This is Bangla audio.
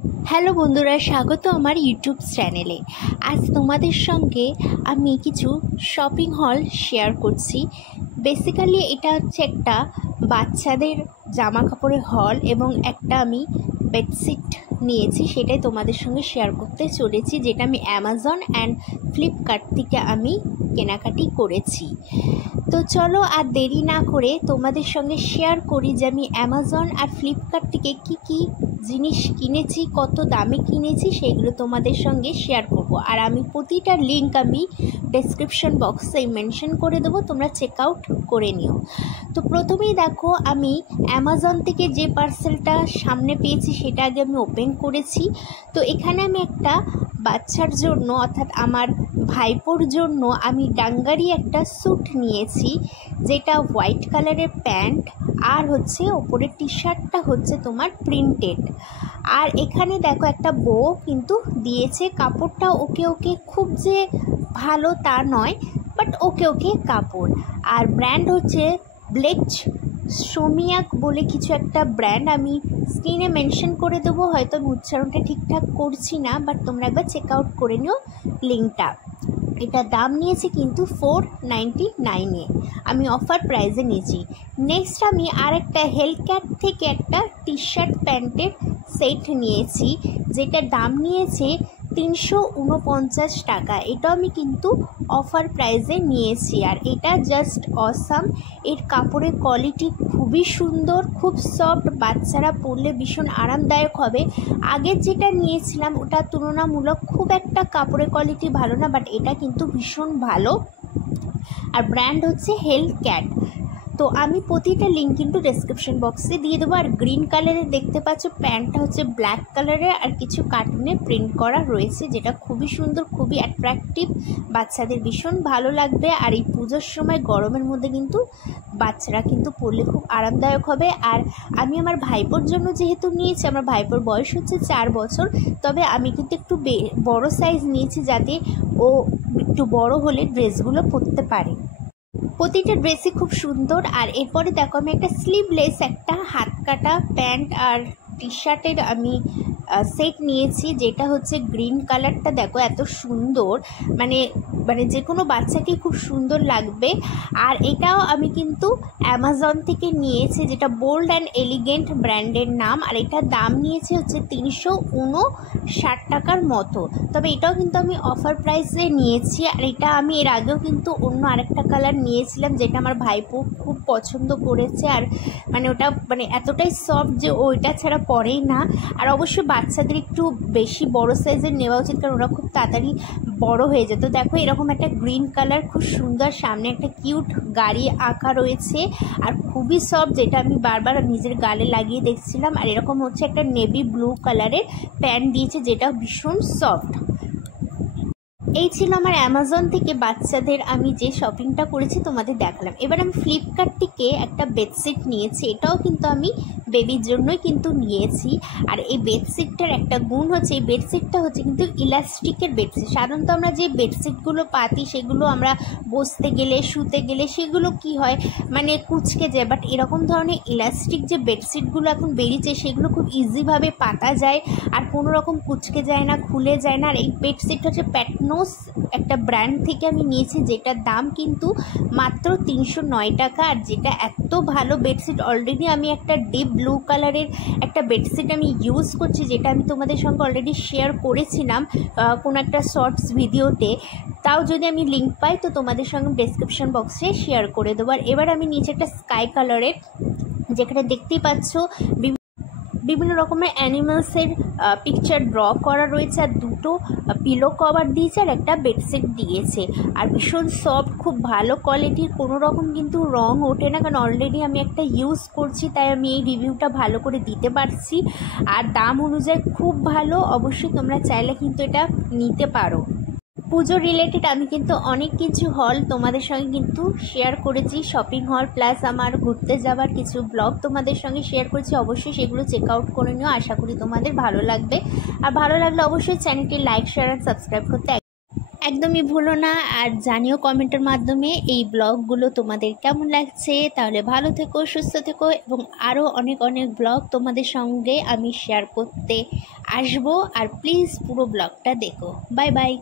হ্যালো বন্ধুরা, স্বাগত আমার ইউটিউব চ্যানেলে। আজ তোমাদের সঙ্গে আমি কিছু শপিং হল শেয়ার করছি। বেসিক্যালি এটা হচ্ছে একটা বাচ্চাদের জামা কাপড়ের হল এবং একটা আমি বেডশিট নিয়েছি, সেটাই তোমাদের সঙ্গে শেয়ার করতে চলেছি, যেটা আমি অ্যামাজন অ্যান্ড ফ্লিপকার্ট থেকে আমি কেনাকাটি করেছি। তো চলো আর দেরি না করে তোমাদের সঙ্গে শেয়ার করি যে আমি অ্যামাজন আর ফ্লিপকার্ট থেকে কী জিনিস কিনেছি, কত দামে কিনেছি, সেগুলো তোমাদের সঙ্গে শেয়ার করব। আর আমি প্রতিটা লিঙ্ক আমি ডেসক্রিপশন বক্সে মেনশন করে দেবো, তোমরা চেক আউট করে নিও। তো প্রথমেই দেখো, আমি অ্যামাজন থেকে যে পার্সেলটা সামনে পেয়েছি সেটা আগে আমি ওপেন করেছি। তো এখানে আমি একটা বাচ্চার জন্য, অর্থাৎ আমার ভাইপোর জন্য আমি ডাঙ্গারি একটা স্যুট নিয়েছি, যেটা হোয়াইট কালারের প্যান্ট আর হচ্ছে ওপরের টি শার্টটা হচ্ছে তোমার প্রিন্টেড। আর এখানে দেখো একটা বো কিন্তু দিয়েছে, কাপড়টা ওকে খুব যে ভালো তা নয়, বাট ওকে কাপড়। আর ব্র্যান্ড হচ্ছে ব্লেচ সোমিয়াক বলে কিছু একটা ব্র্যান্ড, আমি স্ক্রিনে মেনশন করে দেবো, হয়তো আমি উচ্চারণটা ঠিকঠাক করছি না, বাট তোমরা একবার চেক আউট করে নিও লিঙ্কটা। এটা দাম নিয়েছে কিন্তু 499-এ, আমি অফার প্রাইসে নিয়েছি। নেক্সট আমি আরেকটা হেলক্যাট থেকে একটা টি শার্ট প্যান্টের সেট নিয়েছি, যেটার দাম নিয়েছে 349 টাকা। এটা আমি কিন্তু অফার প্রাইসে নিয়েছি, আর এটা জাস্ট অসাম। এর কাপড়ের কোয়ালিটি খুবই সুন্দর, খুব সফট, বাচ্চারা পরলে ভীষণ আরামদায়ক হবে। আগের যেটা নিয়েছিলাম ওটা তুলনামূলক খুব একটা কাপড়ের কোয়ালিটি ভালো না, বাট এটা কিন্তু ভীষণ ভালো। আর ব্র্যান্ড হচ্ছে হেলক্যাট। তো আমি প্রতিটা লিঙ্ক কিন্তু ডেসক্রিপশন বক্সে দিয়ে দেবো। আর গ্রিন কালারের দেখতে পাচ্ছ, প্যান্টটা হচ্ছে ব্ল্যাক কালারের আর কিছু কার্টুনে প্রিন্ট করা রয়েছে, যেটা খুবই সুন্দর, খুবই অ্যাট্রাকটিভ, বাচ্চাদের ভীষণ ভালো লাগবে। আর এই পুজোর সময় গরমের মধ্যে কিন্তু বাচ্চারা কিন্তু পরলে খুব আরামদায়ক হবে। আর আমি আমার ভাইপোর জন্য যেহেতু নিয়েছি, আমার ভাইপোর বয়স হচ্ছে 4 বছর, তবে আমি কিন্তু একটু বড় সাইজ নিয়েছি, যাতে ও একটু বড় হলে ড্রেসগুলো পরতে পারে। প্রতিটা ড্রেসই খুব সুন্দর। আর এরপরে দেখো, আমি একটা স্লিভলেস একটা হাত কাটা প্যান্ট আর টি শার্টের আমি সেট নিয়েছি, যেটা হচ্ছে গ্রিন কালারটা দেখো এত সুন্দর, মানে যে কোনো বাচ্চাকেই খুব সুন্দর লাগবে। আর এটাও আমি কিন্তু অ্যামাজন থেকে নিয়েছি, যেটা বোল্ড অ্যান্ড এলিগেন্ট ব্র্যান্ডের নাম। আর এটার দাম নিয়েছে হচ্ছে 359 টাকার মতো, তবে এটাও কিন্তু আমি অফার প্রাইসে নিয়েছি। আর এটা আমি এর আগেও কিন্তু অন্য আরেকটা কালার নিয়েছিলাম, যেটা আমার ভাইপো খুব পছন্দ করেছে। আর ওটা এতটাই সফট যে ওইটা ছাড়া পরেই না। আর অবশ্যই বাচ্চাদের একটু বেশি বড় সাইজের নেওয়া উচিত, কারণ ওরা খুব তাড়াতাড়ি বড় হয়ে যেত। দেখো এরকম একটা গ্রিন কালার, খুব সুন্দর, সামনে একটা কিউট গাড়ি আঁকা রয়েছে, আর খুবই সফট, যেটা আমি বারবার নিজের গালে লাগিয়ে দেখছিলাম। আর এরকম হচ্ছে একটা নেভি ব্লু কালারের প্যান্ট দিয়েছে, যেটা ভীষণ সফট। এই ছিল আমার অ্যামাজন থেকে বাচ্চাদের আমি যে শপিংটা করেছি তোমাদের দেখালাম। এবার আমি ফ্লিপকার্ট থেকে একটা বেডশিট নিয়েছি, এটাও কিন্তু আমি বেবির জন্যই কিন্তু নিয়েছি। আর এই বেডশিটটার একটা গুণ হচ্ছে, এই বেডশিটটা হচ্ছে কিন্তু ইলাস্টিকের বেডশিট। সাধারণত আমরা যে বেডশিটগুলো পাতি সেগুলো আমরা বসতে গেলে, শুতে গেলে সেগুলো কি হয় কুঁচকে যায়, বাট এরকম ধরনের ইলাস্টিক যে বেডশিটগুলো এখন বেরিয়েছে সেগুলো খুব ইজিভাবে পাতা যায়, আর কোনো রকম কুঁচকে যায় না, খুলে যায় না। আর এই বেডশিটটা হচ্ছে প্যাটনো একটা ব্র্যান্ড থেকে আমি নিয়েছি, যেটার দাম কিন্তু মাত্র 309 টাকা। আর যেটা এত ভালো বেডশিট, অলরেডি আমি একটা ডিপ ব্লু কালারের একটা বেডশিট আমি ইউজ করছি, যেটা আমি তোমাদের সঙ্গে অলরেডি শেয়ার করেছিলাম কোনো একটা শর্টস ভিডিওতে। তাও যদি আমি লিঙ্ক পাই তো তোমাদের সঙ্গে ডেসক্রিপশন বক্সে শেয়ার করে দেবো। আর এবার আমি নিচে একটা স্কাই কালারের, যেখানে দেখতেই পাচ্ছ বিভিন্ন রকমের অ্যানিমালসের পিকচার ড্র করা রয়েছে, আর দুটো পিলো কভার দিয়েছে, আর একটা বেডশিট দিয়েছে। আর ভীষণ সফট, খুব ভালো কোয়ালিটির, কোনো রকম কিন্তু রং ওঠে না, কারণ অলরেডি আমি একটা ইউজ করছি, তাই আমি এই রিভিউটা ভালো করে দিতে পারছি। আর দাম অনুযায়ী খুব ভালো, অবশ্যই তোমরা চাইলে কিন্তু এটা নিতে পারো। পুজো রিলেটেড আমি কিন্তু অনেক কিছু হল তোমাদের সঙ্গে কিন্তু শেয়ার করেছি, শপিং হল প্লাস আমার ঘুরতে যাওয়ার কিছু ব্লগ তোমাদের সঙ্গে শেয়ার করেছি, অবশ্যই সেগুলো চেক আউট করে নিও। আশা করি তোমাদের ভালো লাগবে। আর ভালো লাগলে অবশ্যই চ্যানেলটি লাইক, শেয়ার আর সাবস্ক্রাইব করতে একদমই ভুলো না। আর জানিও কমেন্টের মাধ্যমে এই ব্লগগুলো তোমাদের কেমন লাগছে। তাহলে ভালো থেকো, সুস্থ থেকো, এবং আরও অনেক অনেক ব্লগ তোমাদের সঙ্গে আমি শেয়ার করতে আসবো। আর প্লিজ পুরো ব্লগটা দেখো। Bye bye.